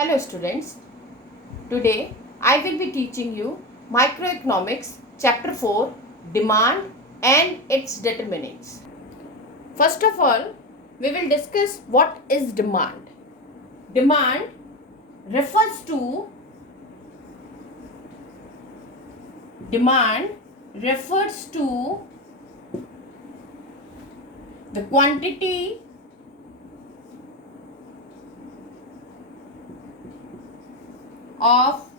Hello students, today I will be teaching you Microeconomics Chapter 4 Demand and its Determinants. First of all, we will discuss what is demand. Demand refers to the quantity of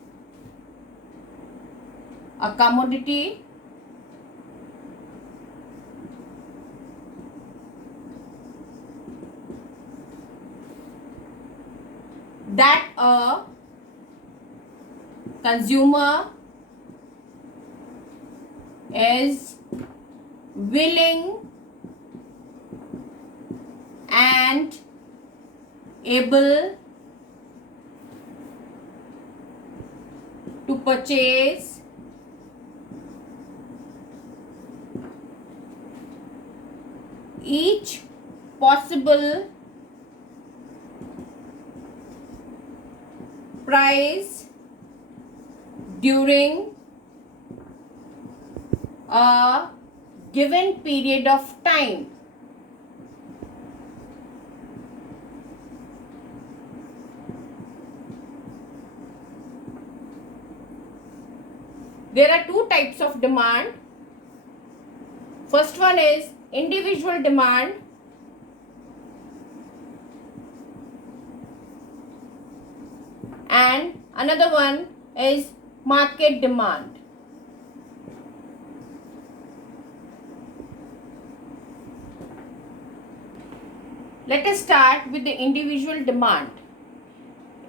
a commodity that a consumer is willing and able to purchase each possible price during a given period of time. There are two types of demand. First one is individual demand and another one is market demand. Let us start with the individual demand.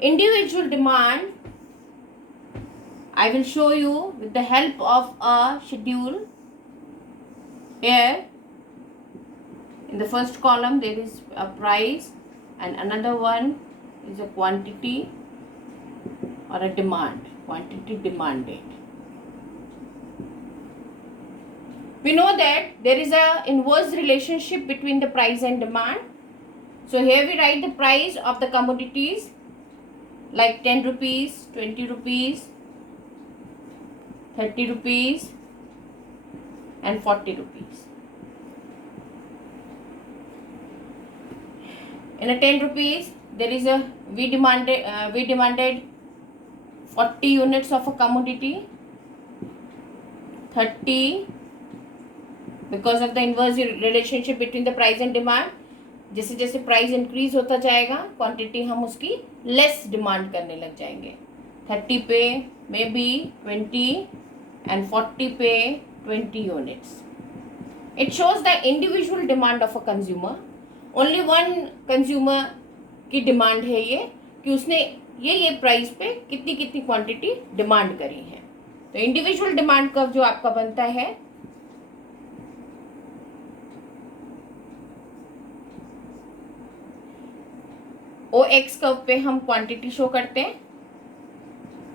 Individual demand I will show you with the help of a schedule. Here in the first column there is a price and another one is a quantity or a demand, quantity demanded. We know that there is a inverse relationship between the price and demand. So here we write the price of the commodities like 10 rupees, 20 rupees, 30 rupees and 40 rupees. In a 10 rupees there is a we demanded 40 units of a commodity, 30 because of the inverse relationship between the price and demand. जैसे जैसे price increase होता जाएगा quantity हम उसकी less demand करने लग जाएंगे. 30 पे मे बी 20 and 40 पे 20 units. It shows the individual demand of a consumer. Only one consumer की डिमांड है ये कि उसने ये प्राइस पे कितनी कितनी क्वांटिटी डिमांड करी है. तो इंडिविजुअल डिमांड कर्व जो आपका बनता है ओ एक्स कर्व पे हम क्वांटिटी शो करते हैं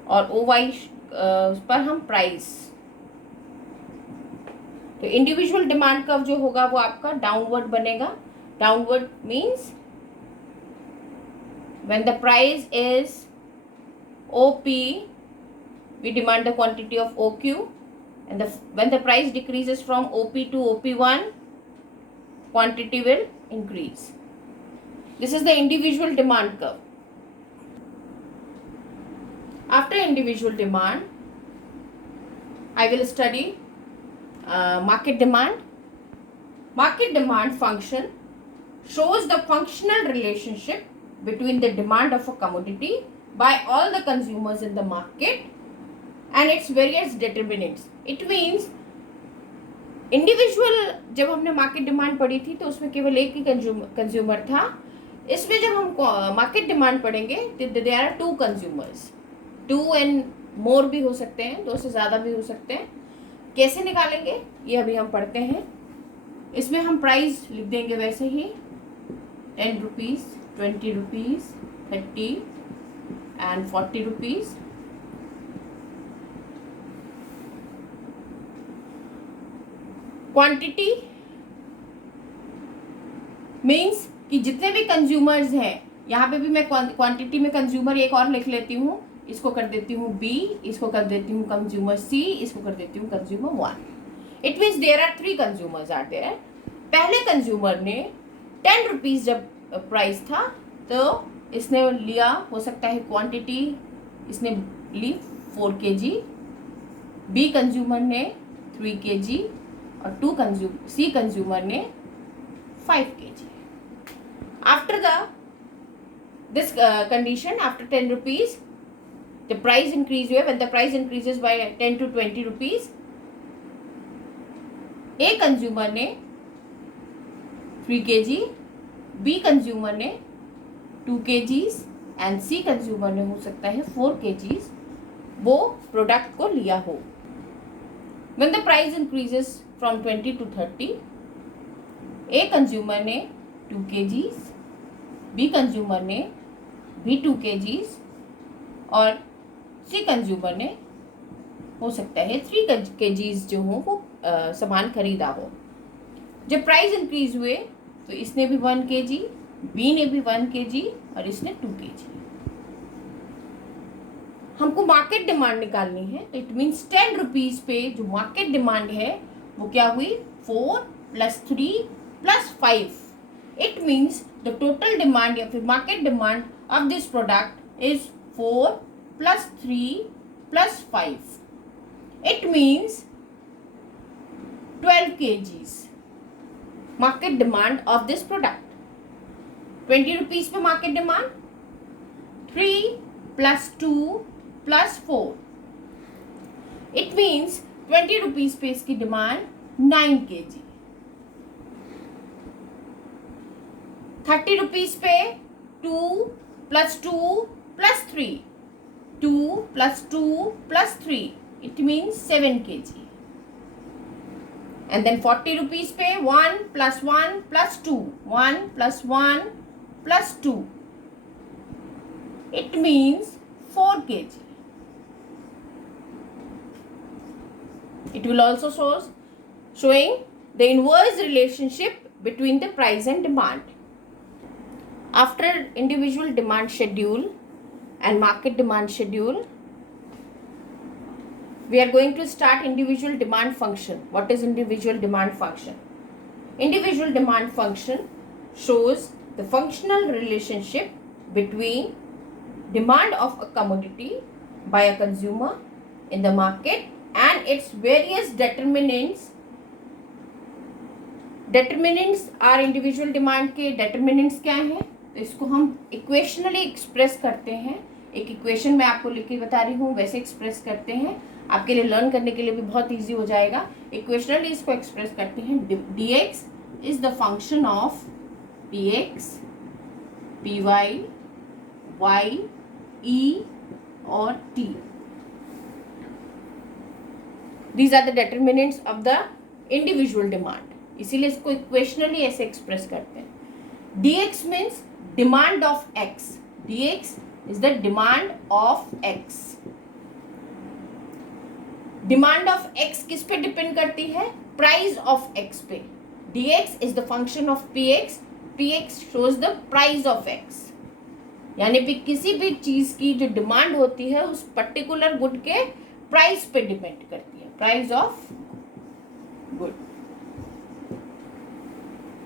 और ओ वाई पर हम प्राइस. तो इंडिविजुअल डिमांड कर्व जो होगा वो आपका डाउनवर्ड बनेगा. Downward means when the price is OP we demand the quantity of OQ and when the price decreases from OP to OP1 quantity will increase. This is the individual demand curve. After individual demand I will study market demand. Market demand function shows the functional relationship between the demand of a commodity by all the consumers in the market and its various determinants. It means individual जब हमने market demand पढ़ी थी तो उसमें केवल एक ही consumer था. इसमें जब हम मार्केट डिमांड पढ़ेंगे there are two consumers. 2 and more भी हो सकते हैं, 2 से ज़्यादा भी हो सकते हैं. कैसे निकालेंगे ये अभी हम पढ़ते हैं. इसमें हम प्राइस लिख देंगे वैसे ही 10 rupees, 20 rupees, 30 and 40 rupees. Quantity means कि जितने भी कंज्यूमर्स हैं यहाँ पे भी मैं क्वांटिटी में कंज्यूमर एक और लिख लेती हूँ, इसको कर देती हूँ B, इसको कर देती हूँ कंज्यूमर C, इसको कर देती हूँ consumer 1. It means there are 3 consumers are there. पहले कंज्यूमर ने 10 रुपीज़ जब प्राइस था तो इसने लिया, हो सकता है क्वांटिटी इसने ली 4 kg, B कंज्यूमर ने 3 kg और C कंज्यूमर ने 5 kg. After this condition, after 10 rupees, the price increase हुए. When the price increases by 10 to 20 rupees, A consumer ने 3 kg, B कंज्यूमर ने 2 kgs एंड C कंज्यूमर ने हो सकता है 4 kgs वो प्रोडक्ट को लिया हो. When the price increases from 20 to 30, A consumer ने 2 kgs, B कंज्यूमर ने भी 2 kgs और C कंज्यूमर ने हो सकता है 3 kgs जो हो वो सामान खरीदा हो. जब प्राइस इंक्रीज हुए तो इसने भी 1 kg, B ने भी 1 kg और इसने 2 kg. हमको मार्केट डिमांड निकालनी है तो इट मीन्स 10 रुपीज़ पे जो मार्केट डिमांड है वो क्या हुई 4 + 3 + 5. It means the total demand या फिर market demand of this product is 4 + 3 + 5. It means 12 kgs market demand of this product. 20 rupees पे market demand, 3 + 2 + 4. It means 20 rupees पे इसकी डिमांड 9 kg. 30 रुपीज़ पे 2 + 2 + 3, 2 + 2 + 3, it means 7 kg. And then 40 rupees पे 1 + 1 + 2, 1 + 1 + 2, it means 4 kg. It will also showing the inverse relationship between the price and demand. After individual demand schedule and market demand schedule, we are going to start individual demand function. What is individual demand function? Individual demand function shows the functional relationship between demand of a commodity by a consumer in the market and its various determinants. Determinants are individual demand के determinants क्या हैं? तो इसको हम इक्वेशनली express करते हैं. एक equation मैं आपको लिख के बता रही हूँ, वैसे एक्सप्रेस करते हैं. आपके लिए लर्न करने के लिए भी बहुत इजी हो जाएगा. इक्वेशनली इसको एक्सप्रेस करते हैं. dx is the function of px, py, y, e और t. These are the determinants of the individual demand. इसीलिए इसको इक्वेशनली ऐसे एक्सप्रेस करते हैं. dx means demand of x. dx is the demand of x. Demand of x किस पे depend करती है? प्राइस ऑफ x पे. dx is the function of px. px shows the price of x. यानी कि किसी भी चीज की जो डिमांड होती है उस पर्टिकुलर गुड के प्राइस पे डिपेंड करती है. Price of good.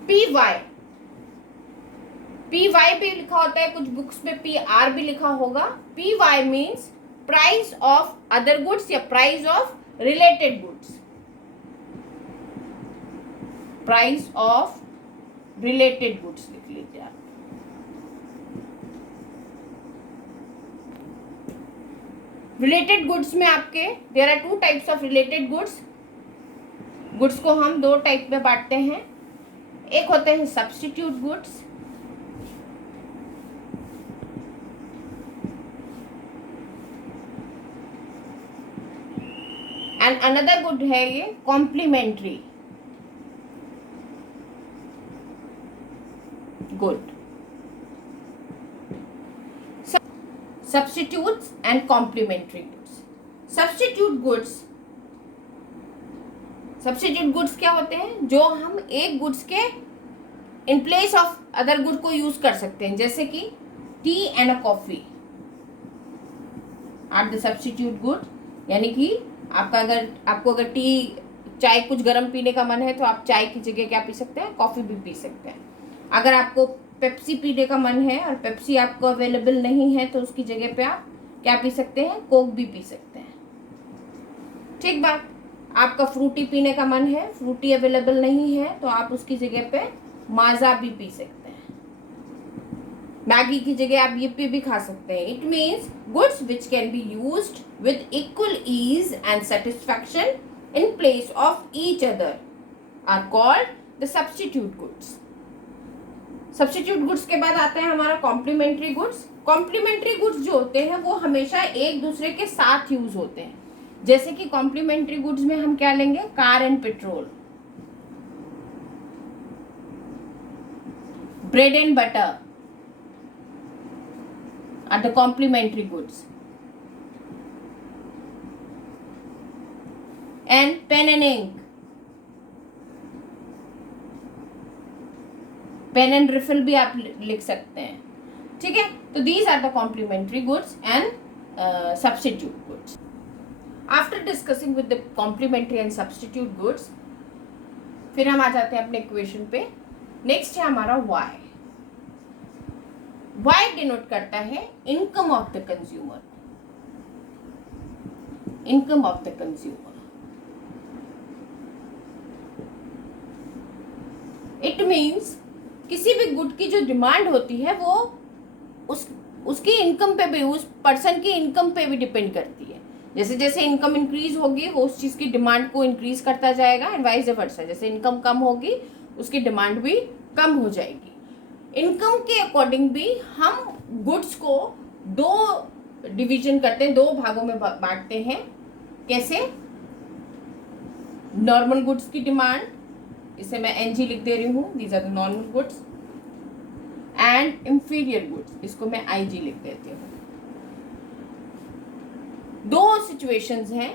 py भी लिखा होता है, कुछ बुक्स में pr भी लिखा होगा. py means price of other goods या price of related goods. Price of related goods लिख लीजिए आप. रिलेटेड गुड्स में आपके there are 2 types of related goods. Goods को हम 2 टाइप में बांटते हैं. एक होते हैं substitute goods and another good है ये complementary good. Substitutes and complementary goods. Substitute goods क्या होते हैं? जो हम एक गुड्स के in place of other good को यूज कर सकते हैं. जैसे कि tea and a coffee are the substitute good. यानी कि आपको अगर टी चाय कुछ गर्म पीने का मन है तो आप चाय की जगह क्या पी सकते हैं, कॉफी भी पी सकते हैं। अगर आपको पेप्सी पीने का मन है और पेप्सी आपको अवेलेबल नहीं है तो उसकी जगह पे आप क्या पी सकते हैं, कोक भी पी सकते हैं। ठीक बात। आपका फ्रूटी पीने का मन है, फ्रूटी अवेलेबल नहीं है तो आप उसकी जगह पे माजा भी पी सकते हैं। मैगी की जगह आप yippee भी खा सकते हैं। It means goods which can be used with equal ease and satisfaction in place of each other are called the substitute goods. Substitute goods के बाद आते हैं हमारा कॉम्प्लीमेंट्री गुड्स। कॉम्प्लीमेंट्री गुड्स जो होते हैं वो हमेशा एक दूसरे के साथ यूज होते हैं। जैसे कि कॉम्प्लीमेंट्री गुड्स में हम क्या लेंगे, car and petrol, bread and butter are the complementary goods, and pen and ink, pen and refill भी आप लिख सकते हैं। ठीक है, तो these are the complementary goods and substitute goods. After discussing with the complementary and substitute goods, फिर हम आ जाते हैं अपने इक्वेशन पे। नेक्स्ट है हमारा वाई। वाई डिनोट करता है income of the consumer, income of the consumer. It means किसी भी गुड की जो डिमांड होती है वो उसकी इनकम पे भी, उस पर्सन की इनकम पे भी डिपेंड करती है। जैसे जैसे इनकम इंक्रीज होगी वो उस चीज़ की डिमांड को इंक्रीज करता जाएगा एंड वाइस वर्सा। जैसे इनकम कम होगी उसकी डिमांड भी कम हो जाएगी। इनकम के अकॉर्डिंग भी हम गुड्स को दो डिवीजन करते हैं, दो भागों में बांटते हैं। कैसे? नॉर्मल गुड्स की डिमांड, इसे मैं एनजी लिख दे रही हूँ, these are the normal goods, and inferior goods, इसको मैं आईजी लिख देती हूँ। दो सिचुएशंस हैं।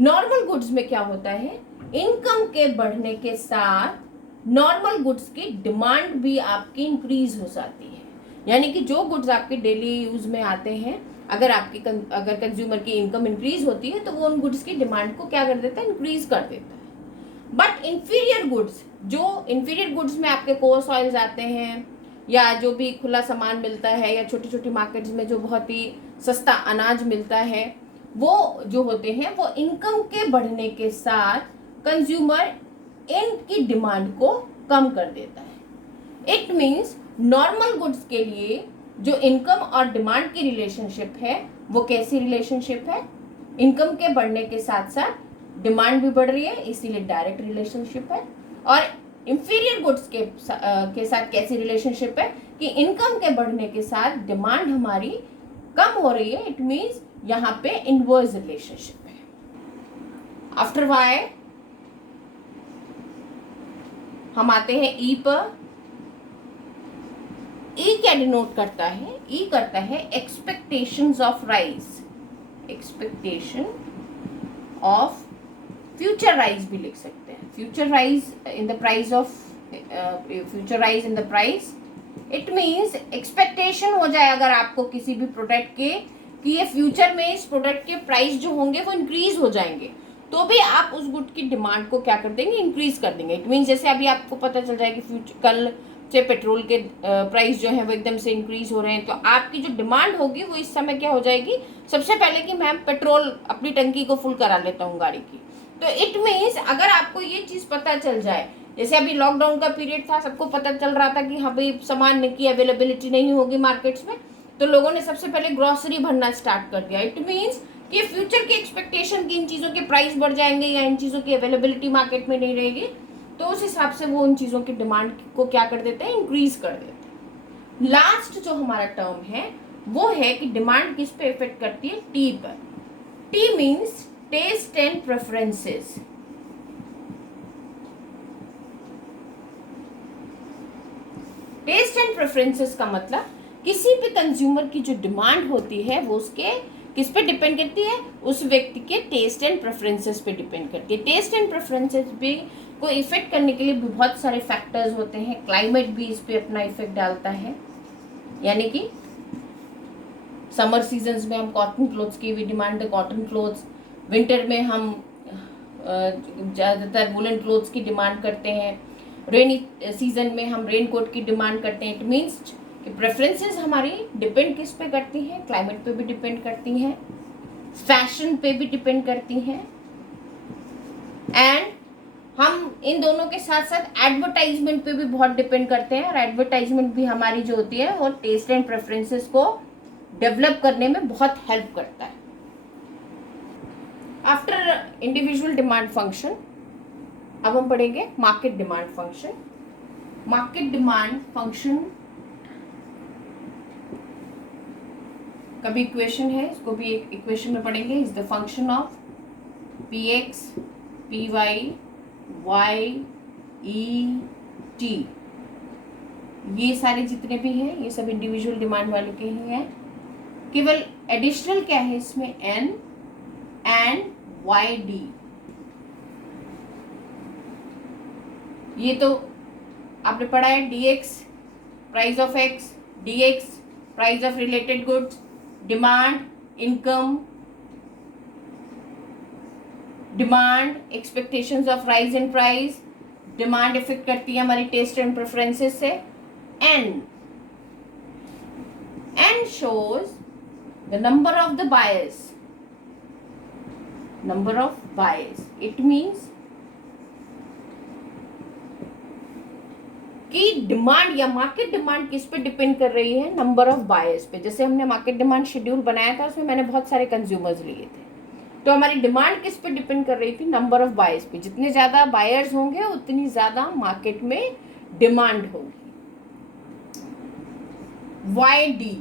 नॉर्मल गुड्स में क्या होता है, इनकम के बढ़ने के साथ नॉर्मल गुड्स की डिमांड भी आपकी इंक्रीज हो जाती है। यानी कि जो गुड्स आपके डेली यूज में आते हैं, अगर कंज्यूमर की इनकम इंक्रीज होती है तो वो उन गुड्स की डिमांड को क्या कर देता है, इंक्रीज कर देता है। बट इंफीरियर गुड्स, जो इंफीरियर गुड्स में आपके कोर्स ऑयल्स आते हैं या जो भी खुला सामान मिलता है या छोटी छोटी मार्केट्स में जो बहुत ही सस्ता अनाज मिलता है, वो जो होते हैं वो इनकम के बढ़ने के साथ कंज्यूमर इनकी डिमांड को कम कर देता है। इट मीन्स नॉर्मल गुड्स के लिए जो इनकम और डिमांड की रिलेशनशिप है वो कैसी रिलेशनशिप है, इनकम के बढ़ने के साथ साथ डिमांड भी बढ़ रही है, इसीलिए डायरेक्ट रिलेशनशिप है। और इंफीरियर गुड्स के साथ कैसी रिलेशनशिप है कि इनकम के बढ़ने के साथ डिमांड हमारी कम हो रही है। इट मीन्स यहाँ पे इनवर्स रिलेशनशिप है। आफ्टर वाई हम आते हैं ई पर। ई क्या डिनोट करता है, ई करता है expectations of rise, expectation of future rise भी लिख सकते हैं, future rise in the price of, future rise in the price. It means expectation हो जाए अगर आपको किसी भी प्रोडक्ट के कि ये फ्यूचर में इस प्रोडक्ट के प्राइस जो होंगे वो इंक्रीज हो जाएंगे, तो भी आप उस गुड की डिमांड को क्या कर देंगे, इंक्रीज कर देंगे। इट मीन्स जैसे अभी आपको पता चल जाए कि फ्यूचर कल से पेट्रोल के प्राइस जो है वो एकदम से इंक्रीज हो रहे हैं, तो आपकी जो डिमांड होगी वो इस समय क्या हो जाएगी, सबसे पहले कि मैं पेट्रोल अपनी टंकी को फुल करा लेता हूँ गाड़ी की। तो इट मीन्स अगर आपको ये चीज़ पता चल जाए, जैसे अभी लॉकडाउन का पीरियड था, सबको पता चल रहा था कि हाँ भाई सामान की अवेलेबिलिटी नहीं होगी मार्केट्स में, तो लोगों ने सबसे पहले ग्रॉसरी भरना स्टार्ट कर दिया। इट मीन्स कि फ्यूचर की एक्सपेक्टेशन की इन चीज़ों के प्राइस बढ़ जाएंगे या इन चीज़ों की अवेलेबिलिटी मार्केट में नहीं रहेगी, तो उस हिसाब से वो उन चीज़ों की डिमांड को क्या कर देते हैं, इंक्रीज कर देते हैं। लास्ट जो हमारा टर्म है वो है कि डिमांड किस पे इफेक्ट करती है, टी पर। T means taste and preferences. Taste and preferences का मतलब किसी भी कंज्यूमर की जो डिमांड होती है वो उसके किस पे डिपेंड करती है, उस व्यक्ति के टेस्ट एंड प्रेफरेंसेस पे डिपेंड करती है। टेस्ट एंड प्रेफरेंसेस भी को इफेक्ट करने के लिए भी बहुत सारे फैक्टर्स होते हैं। क्लाइमेट भी इस पे अपना इफेक्ट डालता है। यानी कि समर सीजन्स में हम कॉटन क्लोथ्स की भी डिमांड है, कॉटन क्लोथ्स। विंटर में हम ज़्यादातर वुलन क्लोथ्स की डिमांड करते हैं। रेनी सीजन में हम रेन कोट की डिमांड करते हैं। इट मीन्स कि प्रेफरेंसेस हमारी डिपेंड किस पे करती हैं? क्लाइमेट पे भी डिपेंड करती हैं, फैशन पे भी डिपेंड करती हैं, एंड हम इन दोनों के साथ साथ एडवर्टाइजमेंट पे भी बहुत डिपेंड करते हैं। और एडवर्टाइजमेंट भी हमारी जो होती है वो टेस्ट एंड प्रेफरेंसेस को डेवलप करने में बहुत हेल्प करता है। आफ्टर इंडिविजुअल डिमांड फंक्शन अब हम पढ़ेंगे market demand function. Market demand function का भी इक्वेशन है, इसको भी एक इक्वेशन में पढ़ेंगे। Is the function of P X P Y Y E T. ये सारे जितने भी हैं ये सब इंडिविजुअल डिमांड वाले के ही हैं। केवल एडिशनल क्या है इसमें? N and Y D. ये तो आपने पढ़ा है, D X price of X, D X price of related goods, demand income, demand expectations of rise in price, demand effect करती है हमारी टेस्ट एंड प्रेफरेंसेस से। N shows the number of the buyers, number of buyers. It means कि demand या market demand किस पे depend कर रही है? नंबर ऑफ बायर्स पे। जैसे हमने मार्केट डिमांड शेड्यूल बनाया था उसमें मैंने बहुत सारे कंज्यूमर्स लिए थे, तो हमारी डिमांड किस पे डिपेंड कर रही थी? नंबर ऑफ बायर्स पे। जितने ज़्यादा बायर्स होंगे उतनी ज़्यादा मार्केट में डिमांड होगी। वाई डी,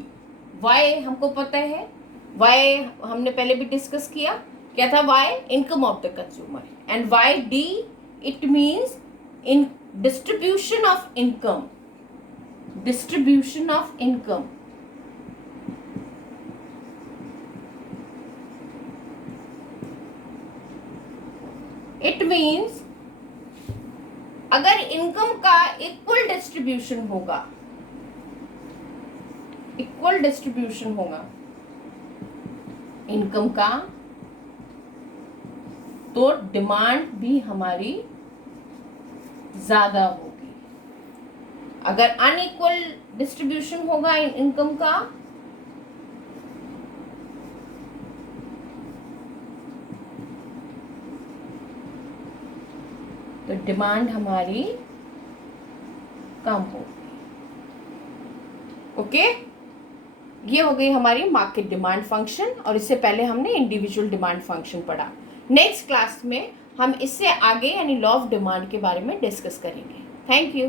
वाई हमको पता है, वाई हमने पहले भी डिस्कस किया, क्या था? Y income of the consumer. And Y D it means in distribution of income, distribution of income। It means अगर इनकम का इक्वल डिस्ट्रीब्यूशन होगा, इक्वल डिस्ट्रीब्यूशन होगा इनकम का, तो डिमांड भी हमारी ज्यादा होगी। अगर अनइक्वल डिस्ट्रीब्यूशन होगा इनकम का, तो डिमांड हमारी कम होगी। ओके, ये हो गई हमारी मार्केट डिमांड फंक्शन, और इससे पहले हमने इंडिविजुअल डिमांड फंक्शन पढ़ा। नेक्स्ट क्लास में हम इससे आगे यानी लॉ ऑफ डिमांड के बारे में डिस्कस करेंगे। Thank you.